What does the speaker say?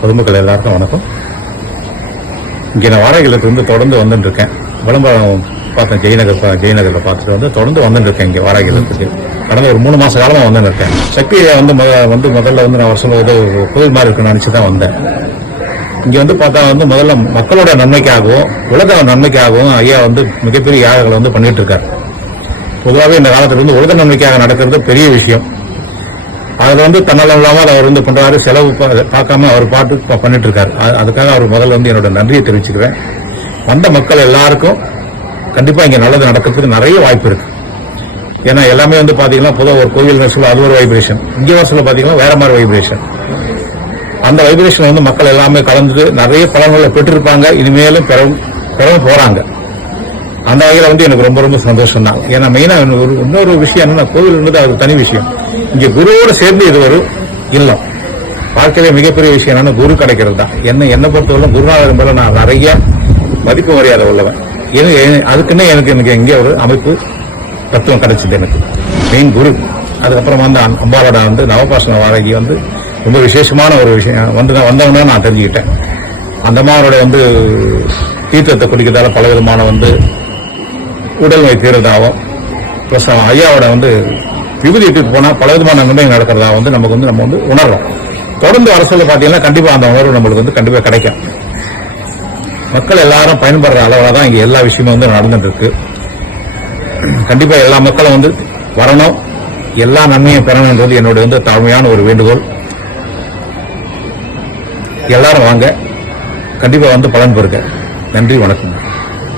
பொதுமக்கள் எல்லாருக்கும் வணக்கம். இங்கே நான் வாடகையிலிருந்து தொடர்ந்து வந்துட்டு இருக்கேன். விளம்பரம் பார்த்தேன், ஜெயநகரில் பார்த்துட்டு வந்து தொடர்ந்து வந்துட்டு இருக்கேன். இங்கே வாடகையிலிருந்து கடந்த ஒரு 3 மாச காலமாக வந்துட்டு இருக்கேன். சக்தியை முதல்ல நான் வருஷம் கோயில் மாதிரி இருக்குன்னு நினச்சி தான் வந்தேன். இங்கே பார்த்தா முதல்ல மக்களோட நன்மைக்காகவும் உலக நன்மைக்காகவும் ஐயா மிகப்பெரிய யாகங்களை பண்ணிட்டு இருக்காரு. பொதுவாகவே இந்த காலத்துல உலக நன்மைக்காக நடக்கிறது பெரிய விஷயம். அதுல தன்னலம் இல்லாமல் அவர் பண்றாரு, செலவு பார்க்காம அவர் பாட்டு பண்ணிட்டு இருக்காரு. அதுக்காக அவர் முதல்ல என்னோட நன்றியை தெரிவிச்சுக்கிறேன். வந்த மக்கள் எல்லாருக்கும் கண்டிப்பா இங்க நல்லது நடக்கிறதுக்கு நிறைய வாய்ப்பு இருக்கு. ஏன்னா எல்லாமே பாத்தீங்கன்னா பொதுவாக ஒரு கோவில் வசூல் அது ஒரு வைப்ரேஷன், இங்க வசூல பாத்தீங்கன்னா வேற மாதிரி வைப்ரேஷன். அந்த வைப்ரேஷன் மக்கள் எல்லாமே கலந்துட்டு நிறைய பலன்களை பெற்றிருப்பாங்க, இனிமேலும் பெறவும் போறாங்க. அந்த வகையில் எனக்கு ரொம்ப ரொம்ப சந்தோஷம் தான். ஏன்னா மெயினா இன்னொரு விஷயம் என்னன்னா, கோவில் அது தனி விஷயம். இங்க குருவோட சேர்ந்து இது ஒரு இல்லம். வாழ்க்கையில மிகப்பெரிய விஷயம் என்னன்னா குரு கிடைக்கிறது தான். என்னை பொறுத்தவரை குருநாதர் மேல நான் நிறைய மதிப்பு மரியாதை உள்ளவன். அதுக்குன்னே எனக்கு இங்க ஒரு அமைப்பு தத்துவம் கிடைச்சது. எனக்கு மெயின் குரு. அதுக்கப்புறம் அம்பாவோட நவபாசன வாடகை ரொம்ப விசேஷமான ஒரு விஷயம் வந்தவங்க நான் தெரிஞ்சுக்கிட்டேன். அந்த அம்மாவோட தீர்த்தத்தை குடிக்கிறதால பல விதமான உடல் நோய் தீர்றதாகவும், பிளஸ் ஐயாவோட விபூதி இட்டுக்கு போனா பல விதமான நன்மை நடக்கிறதா நம்ம உணர்றோம். தொடர்ந்து அரசியல் பாத்தீங்கன்னா கண்டிப்பா அந்த உணர்வு நம்மளுக்கு கண்டிப்பா கிடைக்கும். மக்கள் எல்லாரும் பயன்படுற அளவுல தான் இங்க எல்லா விஷயமும் நடந்துட்டு இருக்கு. கண்டிப்பா எல்லா மக்களும் வரணும், எல்லா நன்மையும் பெறணுன்றது என்னோட தாழ்மையான ஒரு வேண்டுகோள். எல்லாரும் வாங்க, கண்டிப்பா பலன் பெறுங்க. நன்றி, வணக்கம்.